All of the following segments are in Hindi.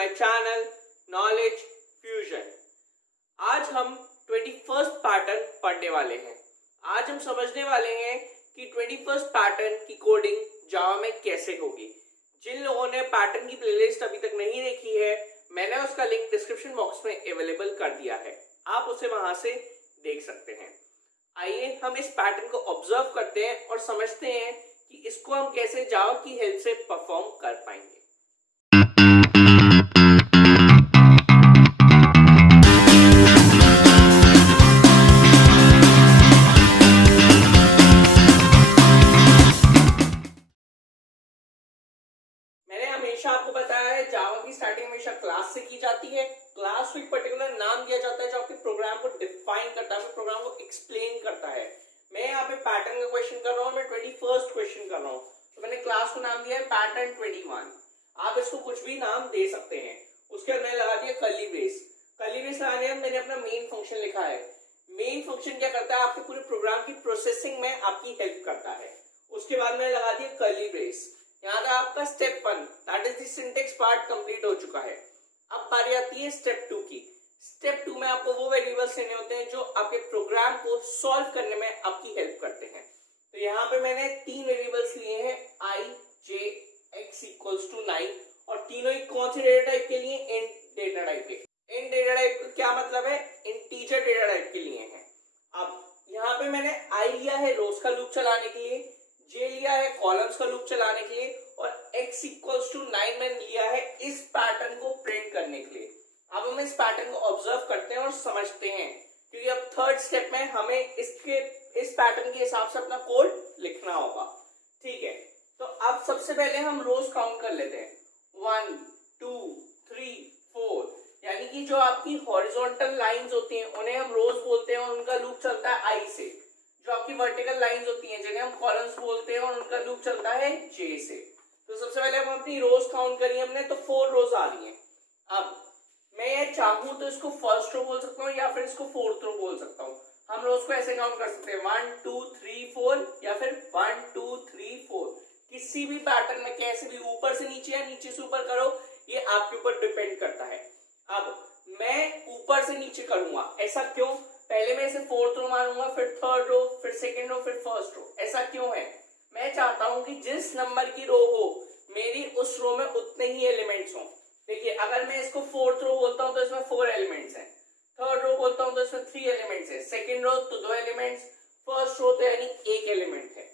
my channel Knowledge Fusion। आज हम 21st पैटर्न पढ़ने वाले हैं। आज हम समझने वाले हैं कि 21st पैटर्न की कोडिंग जावा में कैसे होगी। जिन लोगों ने पैटर्न की प्लेलिस्ट अभी तक नहीं देखी है, मैंने उसका लिंक डिस्क्रिप्शन बॉक्स में अवेलेबल कर दिया है, आप उसे वहां से देख सकते हैं। आइए हम इस पैटर्न को ऑब्जर्व करते हैं और समझते हैं कि इसको हम कैसे जावा की हेल्प से परफॉर्म कर पाएंगे। मैंने हमेशा आपको बताया है जावा की स्टार्टिंग हमेशा क्लास से की जाती है। क्लास को एक पर्टिकुलर नाम दिया जाता है जो आपके प्रोग्राम को डिफाइन करता है, प्रोग्राम को एक्सप्लेन करता है। मैं यहाँ पे पैटर्न का क्वेश्चन कर रहा हूँ, मैं 21st क्वेश्चन कर रहा हूँ, तो मैंने क्लास को नाम दिया है पैटर्न 21। आप इसको कुछ भी नाम दे सकते हैं। उसके बाद मैंने लगा दिया कर्ली ब्रेस। कर्ली ब्रेस लगाने में मैंने अपना मेन फंक्शन लिखा है। मेन फंक्शन क्या करता है, आपके पूरे प्रोग्राम की प्रोसेसिंग में आपकी हेल्प करता है। उसके बाद मैंने लगा दिया कर्ली ब्रेस। यहाँ तक आपका step 1 that is the syntax part complete हो चुका है। अब बारी आती है स्टेप 2 की। स्टेप 2 में आपको वो वेरिएबल्स लेने होते हैं जो आपके प्रोग्राम को सॉल्व करने में आपकी हेल्प करते हैं। तो यहाँ पे मैंने 3 वेरिएबल्स लिए हैं, i, j, x equals to 9, और तीनों ही कौन से डेटा टाइप के लिए? इंट डेटा टाइप के। इंट डेटा टाइप का क्या मतलब है? इंटीजर डेटा टाइप के लिए हैं। अब यहाँ पे मैंने i लिया है रोज का लूप चलाने के लिए, j लिया है कॉलम्स का लूप चलाने के लिए, और x इक्वल्स टू 9 मैंने लिया है इस पैटर्न को प्रिंट करने के लिए। अब हम इस पैटर्न को ऑब्जर्व करते हैं और समझते हैं, क्योंकि अब थर्ड स्टेप में हमें इस पैटर्न के हिसाब से अपना कोड लिखना होगा। ठीक है, तो अब सबसे पहले हम रोज काउंट कर लेते हैं। 1 2 3 4, यानी कि जो आपकी हॉरिजॉन्टल लाइंस होती हैं उन्हें हम रोज बोलते हैं और उनका लूप चलता है i से। जो आपकी वर्टिकल लाइंस होती हैं जिन्हें हम कॉलम्स बोलते हैं और उनका लूप चलता है j से। तो सबसे पहले हम अपनी रोज काउंट करी हमने, तो 4 रोज आ रही हैं। अब मैं ये चाहूं तो इसको फर्स्ट रो बोल सकता हूँ या फिर इसको फोर्थ रो बोल सकता हूँ। हम रोज को ऐसे काउंट कर सकते हैं 1 2 3 4 या फिर 1 2 3 4। किसी भी पैटर्न में कैसे भी ऊपर से नीचे या नीचे से ऊपर करो, ये आपके ऊपर डिपेंड करता है। अब मैं ऊपर से नीचे करूंगा, ऐसा क्यों? पहले मैं इसे फोर्थ रो मानूंगा, फिर थर्ड रो, फिर सेकेंड रो, फिर फर्स्ट रो। ऐसा क्यों है? मैं चाहता हूं कि जिस नंबर की रो हो मेरी उस रो में उतने ही एलिमेंट्स हो। देखिए, अगर मैं इसको फोर्थ रो बोलता हूं तो इसमें 4 एलिमेंट्स हैं, थर्ड रो बोलता हूं तो इसमें 3 एलिमेंट्स हैं, सेकेंड रो तो 2 एलिमेंट्स, फर्स्ट रो तो यानी 1 एलिमेंट है।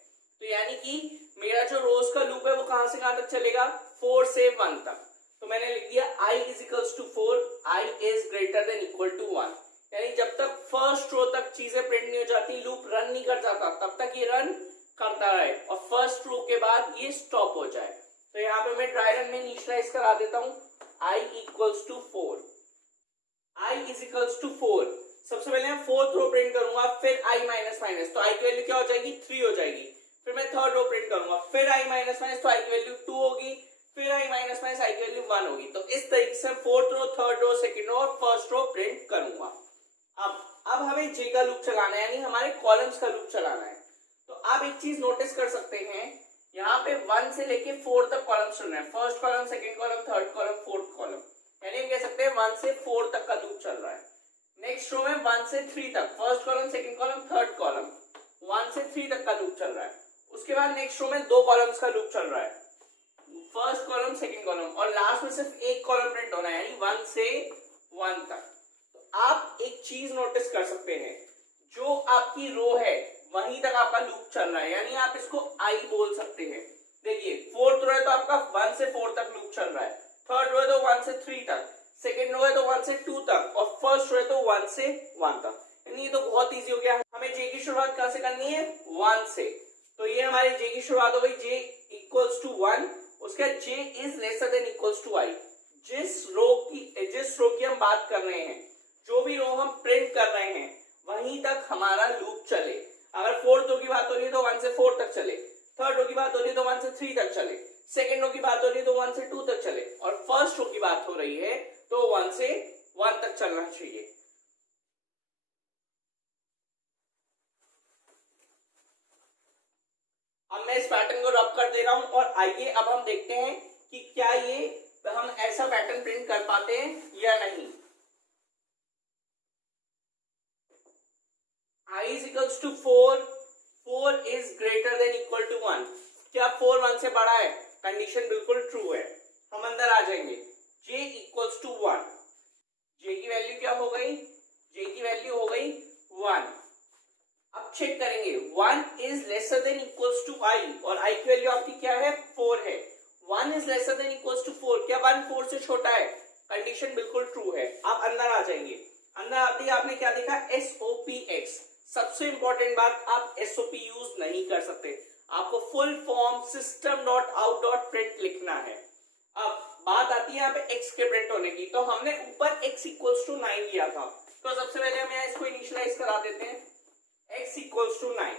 तो यानी कि मेरा जो रोज का लूप है वो कहां से कहां तक चलेगा? 4 से 1 तक। तो मैंने लिख दिया i is equals to 4, i is greater than equal to 1। यानी जब तक फर्स्ट रो तक चीजें प्रिंट नहीं हो जाती, लूप रन नहीं कर जाता, तब तक ये रन करता रहे और फर्स्ट रो के बाद ये स्टॉप हो जाए। तो यहाँ पे मैं ड्राई रन में इनिशियलाइज करा देता हूँ i equals to 4, i is equals to 4। सबसे पहले मैं फोर्थ रो प्रिंट करूंगा, फिर i माइनस माइनस, तो i की वैल्यू क्या हो जाएगी? 3 हो जाएगी। फिर मैं थर्ड रो प्रिंट करूंगा, फिर i माइनस माइनस, तो i की वैल्यू 2 होगी, फिर i माइनस माइनस, i की वैल्यू 1 होगी। तो इस तरीके से fourth row, third row, second row और फर्स्ट रो प्रिंट करूंगा। अब हमें j का लूप चलाना है, यानी हमारे कॉलम्स का लूप चलाना है। तो आप एक चीज नोटिस कर सकते हैं, यहाँ पे 1 से लेके 4 तक कॉलम्स चल रहे हैं। First column, second column, third column, fourth column, यानी हम कह सकते हैं 1 से 4 तक का लूप चल रहा है। नेक्स्ट रो में 1 से 3 तक, first column, second column, third column, 1 से 3 तक का लूप चल रहा है। उसके बाद नेक्स्ट रो में 2 कॉलम्स का लूप चल रहा है, फर्स्ट कॉलम, सेकंड कॉलम, और लास्ट में सिर्फ एक कॉलम प्रिंट होना है, यानी 1 से 1 तक। तो आप एक चीज नोटिस कर सकते हैं, जो आपकी रो है वहीं तक आपका लूप चल रहा है, यानी आप इसको i बोल सकते हैं। देखिए, फोर्थ रो है तो आपका 1 से 4 तक लूप चल रहा है, थर्ड रो है तो 1 से 3 तक, सेकेंड रो है तो 1 से 2 तक, और फर्स्ट रो है तो 1 से 1 तक। यानी ये तो बहुत इजी हो गया। हमें j की शुरुआत कहां से करनी है? 1 से। तो ये हमारी j की शुरुआत हो गई, j इक्वल्स टू 1। उसके बाद j is lesser than equals to i। जिस रो की हम बात कर रहे हैं, जो भी रो हम प्रिंट कर रहे हैं, वहीं तक हमारा लूप चले। अगर फोर्थ रो की बात हो रही है तो 1 से 4 तक चले, थर्ड रो की बात हो रही है तो 1 से 3 तक चले, सेकेंड रो की बात हो रही है तो 1 से 2 तक चले, और फर्स्ट रो की बात हो रही है तो 1 से 1 तक चलना चाहिए। अब मैं इस पैटर्न को रब कर दे रहा हूं और आइए अब हम देखते हैं कि क्या ये हम हम ऐसा पैटर्न प्रिंट कर पाते हैं या नहीं। I is equals to 4, 4 is greater than equal to 1, क्या 4 1 से बड़ा है? कंडीशन बिल्कुल ट्रू है। हम अंदर आ जाएंगे, j equals to 1, j की वैल्यू क्या हो गई? j की वैल्यू हो गई 1। अब चेक करेंगे 1 is lesser than equals to I, और I की वैल्यू आपकी क्या है? 4 है। 1 is lesser than equals to 4, क्या 1 4 से छोटा है? कंडीशन बिल्कुल ट्रू है। आप अंदर आ जाएंगे, अंदर आते ही आपने क्या देखा? SOPX। सबसे इंपॉर्टेंट बात, आप SOP यूज नहीं कर सकते, आपको full form system dot out dot print लिखना है। अब बात आती है यहाँ पे x के प्रिंट होने की, तो हमने ऊपर x इक्वल्स टू 9 लिया था, तो सबसे पहले हम यहाँ इसको इनिशियलाइज करा देते हैं, x इक्वल्स टू 9।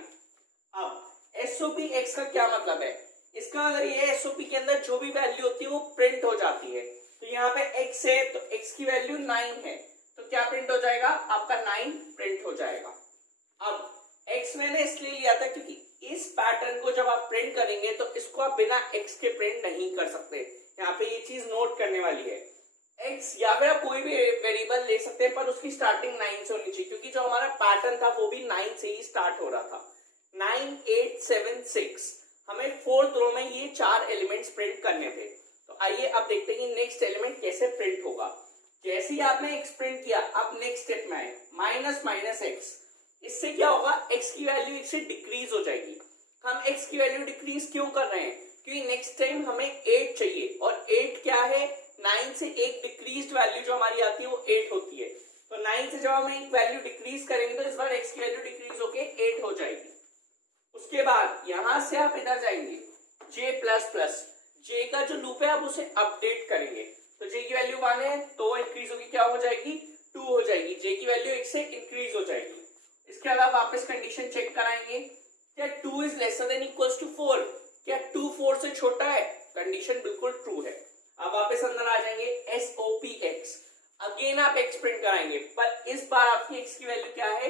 अब SOPX का क्या मतलब है? इसका मतलब ये SOP के अंदर जो भी वैल्यू होती है वो प्रिंट हो जाती है। तो यहाँ पे x है तो x की वैल्यू 9 है, तो क्या प्रिंट हो जाएगा? आपका 9 प्रिंट हो जाएगा। अब x मैंने इसलिए लिया था क्योंकि इस पैटर्न को जब आप प्रिंट करेंगे तो इसको आप बिना x के प्रिंट नहीं कर सकते। यहाँ पे ये चीज नोट करने वाली है, x या फिर आप कोई भी वेरिएबल ले सकते हैं, पर उसकी स्टार्टिंग 9 से होनी चाहिए, क्योंकि जो हमारा पैटर्न था वो भी 9 से ही स्टार्ट हो रहा था। 9 8 7 6, हमें फोर्थ रो में ये 4 एलिमेंट्स प्रिंट करने थे। तो आइए अब देखते हैं कि नेक्स्ट एलिमेंट कैसे प्रिंट होगा। जैसे ही आपने x प्रिंट किया, अब नेक्स्ट स्टेप में आए, माइनस माइनस x, इससे क्या होगा? x की वैल्यू एक से डिक्रीज हो जाएगी। हम x की वैल्यू डिक्रीज क्यों कर रहे हैं? क्योंकि नेक्स्ट टाइम हमें 8 चाहिए, और 8 क्या है? 9 से एक डिक्रीज्ड वैल्यू जो हमारी आती है वो 8 होती है। तो 9 से जब हम एक वैल्यू डिक्रीज करेंगे तो इस बार x की वैल्यू डिक्रीज होके 8 हो जाएगी। उसके बाद यहां से आप इधर जाएंगे, j प्लस प्लस, j का जो लूप है आप उसे अपडेट करेंगे, तो j की वैल्यू 1 है तो इंक्रीज होगी, क्या हो जाएगी? 2 हो जाएगी। j की वैल्यू 1 से इंक्रीज हो जाएगी। इसके अलावा वापस कंडीशन चेक कराएंगे, क्या 2 is lesser than equals to 4, क्या 2 4 से छोटा है? कंडीशन बिल्कुल ट्रू है। अब वापस अंदर आ जाएंगे, SOPX, अगेन आप x प्रिंट कराएंगे, पर इस बार आपकी x की वैल्यू क्या है?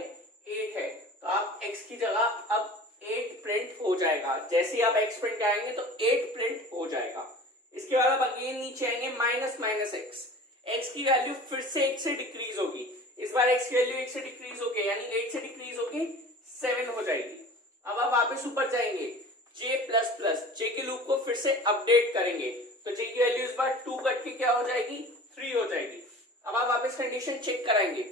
8 है, तो आप x की जगह अब 8 प्रिंट हो जाएगा। जैसे ही आप x प्रिंट कराएंगे तो 8 प्रिंट हो जाएगा। इसके बाद आप अगेन नीचे आएंगे, माइनस माइनस x की वैल्यू फिर से 1 से डिक्रीज होगी। इस बार x की वैल्यू 1 से डिक्रीज होके, यानी 8 से डिक्रीज होके 7 हो जाएगी। अब आप वापस ऊपर जाएंगे, j प्लस प्लस, j के लूप को फिर से अपडेट करेंगे, तो j की वैल्यू इस बार 2 कट के क्या हो जाएगी? 3 हो जाएगी। अब आप वापस कंडीशन चेक कराएंगे,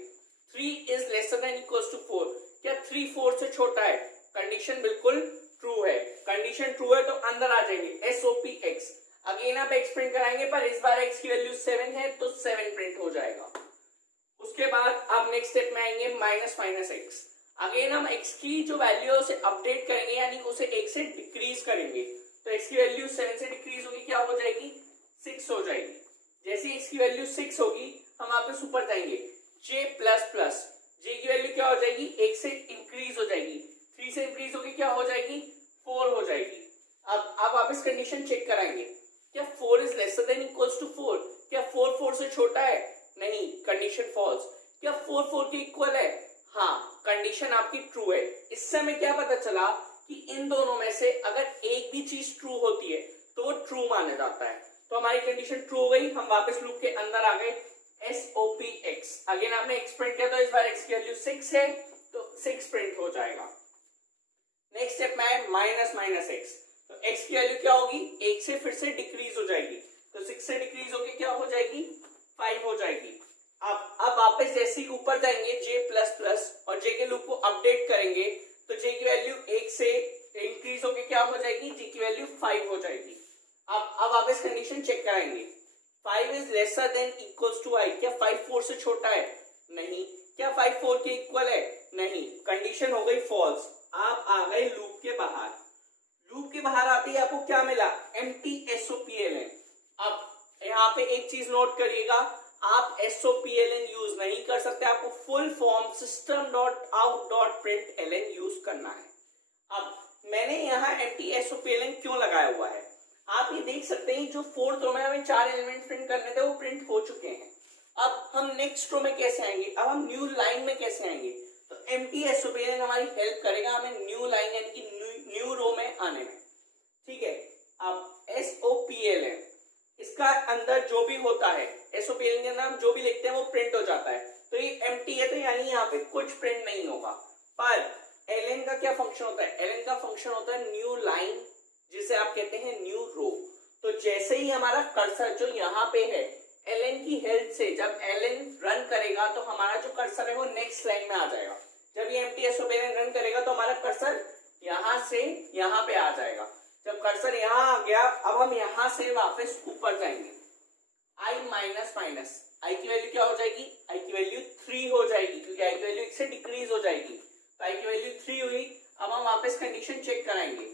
3 is lesser than equals to 4, क्या 3 4 से छोटा है? कंडीशन बिल्कुल ट्रू है। कंडीशन ट्रू है तो अंदर आ जाएंगे, SOPX, अगेन आप x प्रिंट कराएंगे, पर इस बार x की वैल्यू 7 है तो 7 प्रिंट हो जाएगा। उसके बाद आप नेक्स्ट स्टेप में आएंगे, माइनस माइनस x, अगेन हम x की जो वैल्यू है उसे अपडेट करेंगे, यानी उसे 1 से डिक्रीज करेंगे, तो x की वैल्यू 7 से डिक्रीज होगी, क्या हो जाएगी? 6 हो जाएगी। जैसे x की वैल्यू 6 होगी, हम वापस ऊपर जाएंगे, j प्लस प्लस, j की वैल्यू क्या हो जाएगी? 1 से इंक्रीज हो जाएगी, 3 से इंक्रीज होगी, क्या हो जाएगी? 4 हो जाएगी। अब आप वापस कंडीशन चेक कराएंगे, क्या 4 is lesser than equals to 4, क्या 4 4 से छोटा है? नहीं, कंडीशन फॉल्स। क्या 4 4 के इक्वल है? हाँ, कंडीशन आपकी ट्रू है। इससे हमें क्या पता चला कि इन दोनों में से अगर एक भी चीज ट्रू होती है तो वो ट्रू माना जाता है। तो हमारी कंडीशन ट्रू हो गई, हम वापस लूप के अंदर आ गए, SOPX, अगेन आपने x प्रिंट किया तो इस बार x की वैल्यू 6 है तो 6 प्रिंट हो जाएगा। नेक्स्ट स्टेप में है माइनस माइनस x, तो x की वैल्यू क्या होगी? 1 से फिर से डिक्रीज हो जाएगी, तो 6 से डिक्रीज होके क्या हो जाएगी? 5 हो जाएगी। अब वापस जैसे ही ऊपर जाएंगे, j प्लस प्लस, और j के लूप को अपडेट करेंगे, तो j की वैल्यू 1 से इंक्रीज होके क्या हो जाएगी? j की वैल्यू 5 हो जाएगी। अब वापस कंडीशन चेक कराएंगे, 5 is lesser than equals to I, क्या 5 4 से छोटा है? नहीं। क्या 5 4 के इक्वल है? नहीं। कंडीशन हो गई फॉल्स। आप आ गए लूप के बाहर। लूप के बाहर आते ही आपको क्या मिला? Empty SOPLN। अब यहाँ पे एक चीज नोट करिएगा, आप SOPLN यूज नहीं कर सकते, आपको full form system dot out dot print ln use करना है। अब मैंने यहाँ एम्प्टी SOPLN क्यों लगाया हुआ है, आप ये देख सकते हैं, जो फोर्थ रो में हमें 4 एलिमेंट प्रिंट करने थे वो प्रिंट हो चुके हैं। अब हम नेक्स्ट रो में कैसे आएंगे? अब हम न्यू लाइन में कैसे आएंगे? तो एम्प्टी SOPLN हमारी हेल्प करेगा हमें न्यू लाइन यानी कि न्यू रो में आने में। ठीक है, अब SOPLN, इसका अंदर जो भी होता है एसओपीएल के अंदर हम जो भी लिखते हैं वो प्रिंट हो जाता है। तो ये एम्प्टी है तो यानी यहाँ पे कुछ प्रिंट नहीं होगा। पर एलएन का क्या फंक्शन होता है? एलएन का फंक्शन होता है न्यू लाइन, जिसे आप कहते हैं न्यू रो। तो जैसे ही हमारा कर्सर जो यहाँ पे है एलएन की हेल्प से जब एलएन रन करेगा तो हमारा जो कर्सर है वो नेक्स्ट लाइन में आ जाएगा। जब ये एम्प्टी एसओपीएल रन करेगा तो हमारा कर्सर यहाँ से यहाँ पे आ जाएगा। जब कर्सर यहाँ आ गया अब हम यहाँ से वापस ऊपर जाएंगे। आई माइनस माइनस आई की वैल्यू क्या हो जाएगी? आई की वैल्यू 3 हो जाएगी, क्योंकि आई की वैल्यू 1 से डिक्रीज हो जाएगी। तो आई की वैल्यू 3 हुई। अब हम वापस कंडीशन चेक कराएंगे,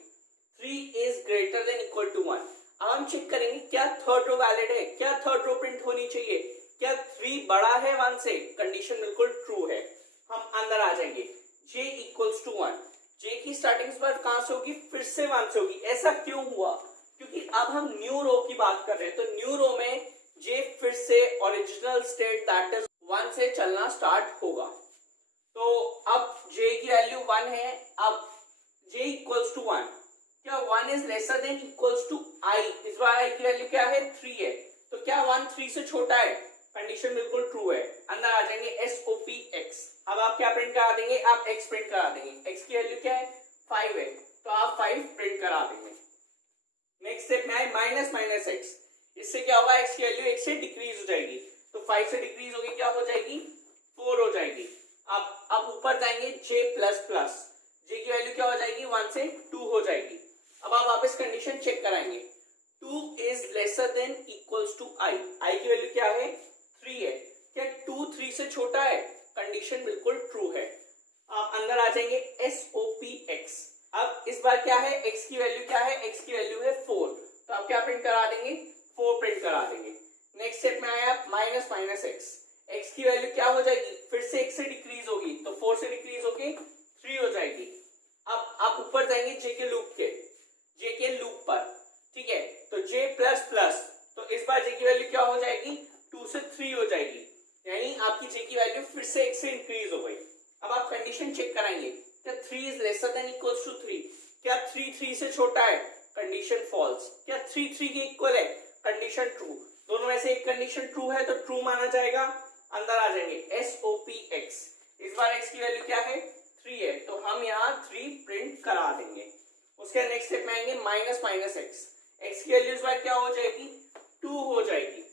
3 is greater than equal to 1। अब हम चेक करेंगे क्या थर्ड रो वैलिड है, क्या थर्ड रो प्रिंट होनी चाहिए, क्या 3 बड़ा है 1 से? कंडीशन बिल्कुल ट्रू है। हम अंदर आ जाएंगे, j इक्वल्स टू 1। j की स्टार्टिंग पर कहां से होगी? फिर से 1 से होगी। ऐसा क्यों हुआ? क्योंकि अब हम न्यू रो की बात कर रहे हैं। तो न्यू रो में j फिर से ओरिजिनल स्टेट दैट इज 1 से चलना स्टार्ट होगा। तो अब j की वैल्यू 1 है। अब j इक्वल्स टू 1, क्या 1 is lesser than equals to i? इस बार i की वैल्यू क्या है? 3 है। तो क्या 1 3 से छोटा है? कंडीशन बिल्कुल ट्रू है। अंदर आ जाएंगे SOPX। अब आप क्या प्रिंट करा देंगे? आप x प्रिंट करा देंगे। x की वैल्यू क्या है? 5 है, तो आप 5 प्रिंट करा देंगे। नेक्स्ट स्टेप में आए माइनस माइनस x। इससे क्या होगा? x की वैल्यू 1 से डिक्रीज हो जाएगी। तो 5 से डिक्रीज होगी, क्या हो जाएगी? 4 हो जाएगी। अब ऊपर जाएंगे j प्लस प्लस। j की वैल्यू क्या हो जाएगी? 1 से 2 हो जाएगी। अब आप वापस कंडीशन चेक कराएंगे, 2 is lesser than equals to i। i की वैल्यू क्या है? 3 है। क्या 2 3 से छोटा है? कंडीशन बिल्कुल ट्रू है। आप अंदर आ जाएंगे SOPX। अब इस बार क्या है? x की वैल्यू क्या है? x की वैल्यू है 4। तो आप क्या प्रिंट करा देंगे? 4 प्रिंट करा देंगे। नेक्स्ट स्टेप में आए आप माइनस माइनस x। x की वैल्यू क्या हो जाएगी? फिर से 1 से डिक्रीज होगी, तो 4 से डिक्रीज होके 3 हो जाएगी। अब आप ऊपर जाएंगे j के लूप पर, ठीक है? तो j प्लस प्लस, तो इस बार j की वैल्यू क्या हो जाएगी? 2 से 3 हो जाएगी, यानी आपकी j की वैल्यू फिर से 1 से इंक्रीज हो गई। अब आप कंडीशन चेक कराएंगे, क्या 3 is lesser than equals to 3? क्या 3 3 से छोटा है? Condition false. क्या 3 3 के इक्वल है? Condition true. दोनों में से एक कंडीशन ट्रू है तो ट्रू माना जाएगा। अंदर आ जाएंगे SOPX। इस बार x की वैल्यू क्या है? 3 है, तो हम यहाँ 3 प्रिंट करा देंगे। उसके नेक्स्ट स्टेप में आएंगे माइनस माइनस x। x की वैल्यू इस बार क्या हो जाएगी? 2 हो जाएगी।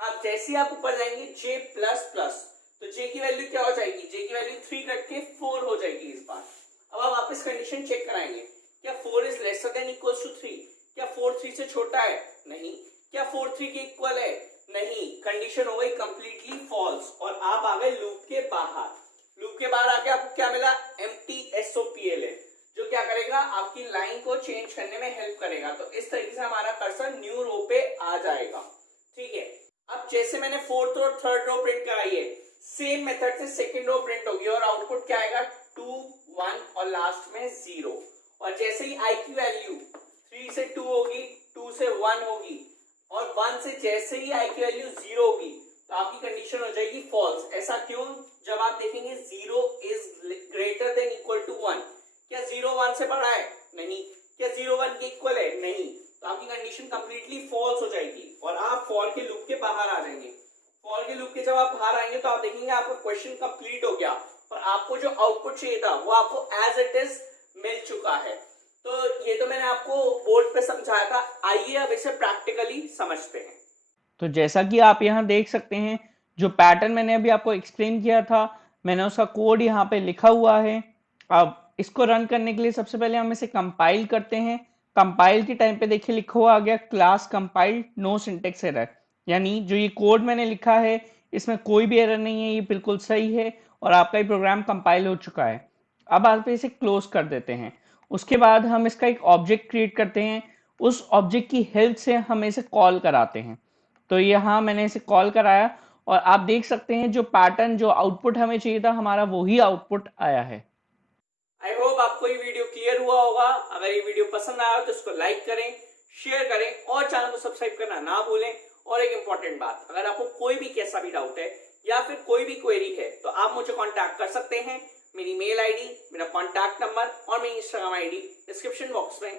अब जैसे आप ऊपर जाएंगे j प्लस प्लस, तो j की वैल्यू क्या हो जाएगी? j की वैल्यू 3 कट के 4 हो जाएगी इस बार। अब आप वापस कंडीशन चेक कराएंगे, क्या 4 is lesser than equals to 3? क्या 4 3 से छोटा है? नहीं। क्या 4 3 के इक्वल है? नहीं। कंडीशन हो गई कंप्लीटली फॉल्स और आप आ गए लूप के बाहर। लूप के बाहर आके आपको क्या मिला? एम्प्टी SOPL है, जो क्या करेगा? आपकी लाइन को चेंज करने में हेल्प करेगा। तो इस तरीके से हमारा कर्सर न्यू रो पे आ जाएगा, ठीक है? अब जैसे मैंने फोर्थ और थर्ड रो प्रिंट कराई है, सेम मेथड से सेकंड रो प्रिंट होगी और आउटपुट क्या आएगा? 2 1 और लास्ट में 0। और जैसे ही i की वैल्यू 3 से 2 होगी, 2 से 1 होगी और 1 से जैसे ही i की वैल्यू 0 होगी तो आपकी कंडीशन हो जाएगी फॉल्स। ऐसा क्यों? जब आप देखेंगे 0 is greater than equal to 1। क्या 0 1 से बड़ा है? नहीं। क्या 0 1 के इक्वल है? नहीं। तो आपकी कंडीशन कंप्लीटली फॉल्स हो जाएगी और आप फॉर के लूप के बाहर आ जाएंगे। फॉर के लूप के जब आप बाहर आएंगे तो आप देखेंगे आपका क्वेश्चन कंप्लीट हो गया और आपको जो आउटपुट चाहिए था वो आपको एज इट इज मिल चुका है। तो ये तो मैंने आपको बोर्ड पे समझाया था। आइए अब इसे प्रैक्टिकली समझते हैं। तो जैसा कि आप यहाँ देख सकते हैं, जो पैटर्न मैंने अभी आपको एक्सप्लेन किया था, मैंने उसका कोड यहाँ पे लिखा हुआ है। अब इसको रन करने के लिए सबसे पहले हम इसे कंपाइल करते हैं। कंपाइल के टाइम पे देखिए लिखा हुआ आ गया class compiled no syntax error, यानी जो ये कोड मैंने लिखा है इसमें कोई भी एरर नहीं है, ये बिल्कुल सही है और आपका ये प्रोग्राम कंपाइल हो चुका है। अब आप इसे क्लोज कर देते हैं। उसके बाद हम इसका एक ऑब्जेक्ट क्रिएट करते हैं। उस ऑब्जेक्ट की हेल्प से हम इसे कॉल कराते हैं। तो यहाँ मैंने इसे कॉल कराया और आप देख सकते हैं जो पैटर्न, जो आउटपुट हमें चाहिए था, हमारा वही आउटपुट आया है। आई होप आपको ये वीडियो क्लियर हुआ होगा। अगर ये वीडियो पसंद आया तो इसको लाइक करें, शेयर करें और चैनल को सब्सक्राइब करना ना भूलें। और एक इंपॉर्टेंट बात, अगर आपको कोई भी कैसा भी डाउट है या फिर कोई भी क्वेरी है तो आप मुझे कांटेक्ट कर सकते हैं। मेरी मेल आईडी, मेरा कांटेक्ट नंबर और मेरी इंस्टाग्राम आईडी डिस्क्रिप्शन बॉक्स में